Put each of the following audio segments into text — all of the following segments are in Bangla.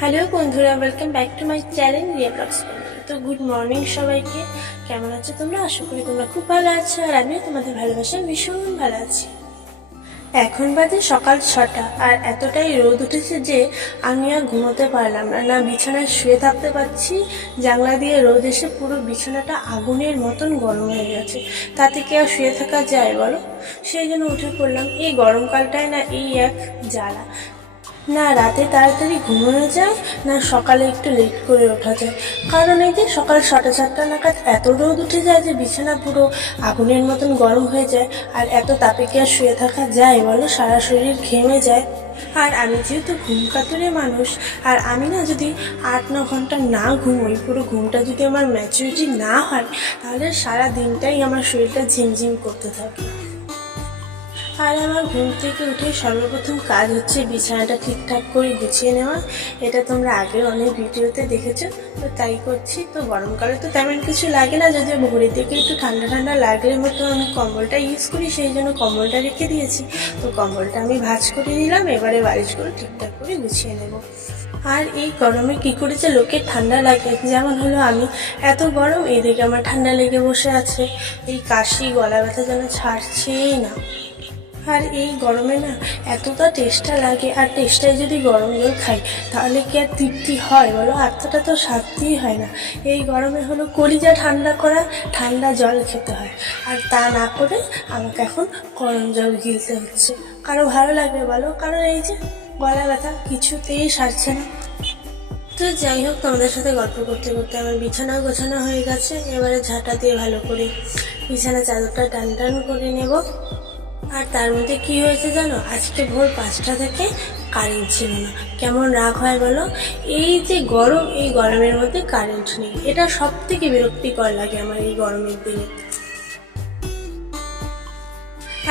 হ্যালো বন্ধুরা, welcome back to my channel Riya vlogs. তো গুড মর্নিং সবাইকে। কেমন আছো তোমরা? আশা করি তোমরা খুব ভালো আছো, আর আমিও তোমাদের ভালোবাসায় ভীষণ ভালো আছি। এখন বাজে সকাল 6টা, আর এতটাই রোদ উঠেছে যে আমি আর ঘুমোতে পারলাম না। না বিছানায় শুয়ে থাকতে পারছি, জানলা দিয়ে রোদ এসে পুরো বিছানাটা আগুনের মতন গরম হয়ে গেছে। তাতে কি আর শুয়ে থাকা যায় বলো? সেই জন্য উঠে পড়লাম। এই গরমকালটায় না এই এক জ্বালা, না রাতে তাড়াতাড়ি ঘুমানো যায়, না সকালে একটু লেট করে ওঠা যায়। কারণ এই যে সকাল 6টা নাগাদ এত রোদ উঠে যায় যে বিছানা পুরো আগুনের মতন গরম হয়ে যায়। আর এত তাপে কি আর শুয়ে থাকা যায় বলো? সারা শরীর ঘেমে যায়। আর আমি যেহেতু ঘুম কাতুরে মানুষ, আর আমি না যদি 8-9 ঘন্টা না ঘুমোই, পুরো ঘুমটা যদি আমার ম্যাচুরিটি না হয়, তাহলে সারা দিনটাই আমার শরীরটা ঝিমঝিম করতে থাকে। আর আমার ঘুম থেকে উঠে সর্বপ্রথম কাজ হচ্ছে বিছানাটা ঠিকঠাক করে গুছিয়ে নেওয়া। এটা তোমরা আগের অনেক ভিডিওতে দেখেছো, তো তাই করছি। তো গরমকালে তো তেমন কিছু লাগে না, যদিও ভোরের দিকে একটু ঠান্ডা ঠান্ডা লাগলে মতো আমি কম্বলটা ইউজ করি, সেই জন্য কম্বলটা রেখে দিয়েছি। তো কম্বলটা আমি ভাঁজ করে নিলাম, এবারে বালিশগুলো ঠিকঠাক করে গুছিয়ে নেব। আর এই গরমে কী করে যে লোকের ঠান্ডা লাগে, যেমন হলো আমি, এত গরম, এদিকে আমার ঠান্ডা লেগে বসে আছে, এই কাশি গলা ব্যথা যেন ছাড়ছেই না। আর এই গরমে না এতটা টেস্টা লাগে, আর টেস্টায় যদি গরম জল খাই তাহলে কি আর তৃপ্তি হয় বলো? আত্মাটা তো শান্তিই হয় না। এই গরমে হলো কলিজা ঠান্ডা করা ঠান্ডা জল খেতে হয়, আর তা না করে আমাকে এখন গরম জল গিলতে হচ্ছে। কারো ভালো লাগবে বলো? কারণ এই যে গলা ব্যথা কিছুতেই সারছে না। তো যাই হোক, তোমাদের সাথে গল্প করতে করতে আমার বিছানা গোছানো হয়ে গেছে। এবারে ঝাঁটা দিয়ে ভালো করে বিছানা চাদরটা টান টান করে নেব। আর তার মধ্যে কি হয়েছে জানো? আজকে ভোর 5টা থেকে কারেন্ট ছিল না। কেমন রাগ হয় বলো? এই যে গরম, এই গরমের মধ্যে কারেন্ট নেই, এটা সব থেকে বিরক্তিকর লাগে আমার এই গরমের দিনে।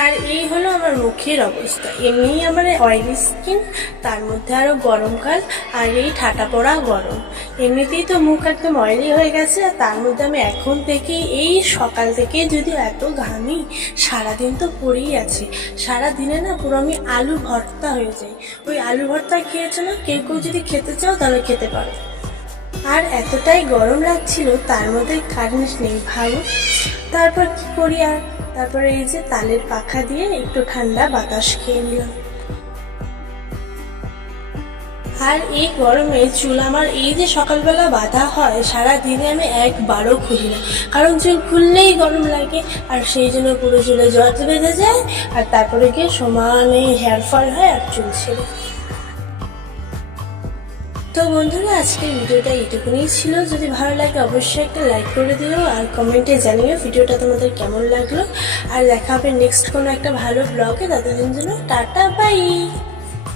আর এই হলো আমার মুখের অবস্থা। এমনিই আমার অয়েলি স্কিন, তার মধ্যে আরও গরমকাল, আর এই ঠাটা পড়া গরম। এমনিতেই তো মুখ একদম অয়েলি হয়ে গেছে, আর তার মধ্যে আমি এখন থেকেই এই সকাল থেকে যদি এত ঘামি, সারাদিন তো পড়েই আছে। সারাদিনে না পুরো আমি আলু ভর্তা হয়ে যাই। ওই আলু ভর্তা খেয়েছো না? কেউ কেউ যদি খেতে চাও তাহলে খেতে পারো। আর এতটাই গরম লাগছিল, তার মধ্যে কারেন্ট নেই, ভাবো। তারপর কি করি? আর তারপরে এই যে তালের পাখা দিয়ে একটু ঠান্ডা বাতাস খেয়ে নিলাম। আর এই গরমে চুল আমার এই যে সকালবেলা বাঁধা হয়, সারা দিনে আমি একবারও খুলি না, কারণ চুল খুললেই গরম লাগে, আর সেই জন্য পুরো চুলে জট বেঁধে যায়, আর তারপরে গিয়ে সমানে হেয়ার ফল হয় আর চুল ছেড়ে। তো বন্ধুরা, আজকের ভিডিওটা এইটুকুনি ছিল। যদি ভালো লাগে অবশ্যই একটা লাইক করে দিও, আর কমেন্টে জানিও ভিডিওটা তোমাদের কেমন লাগলো। আর দেখা হবে নেক্সট কোনো একটা ভালো ব্লগে। ততদিন জন্য টাটা, বাই।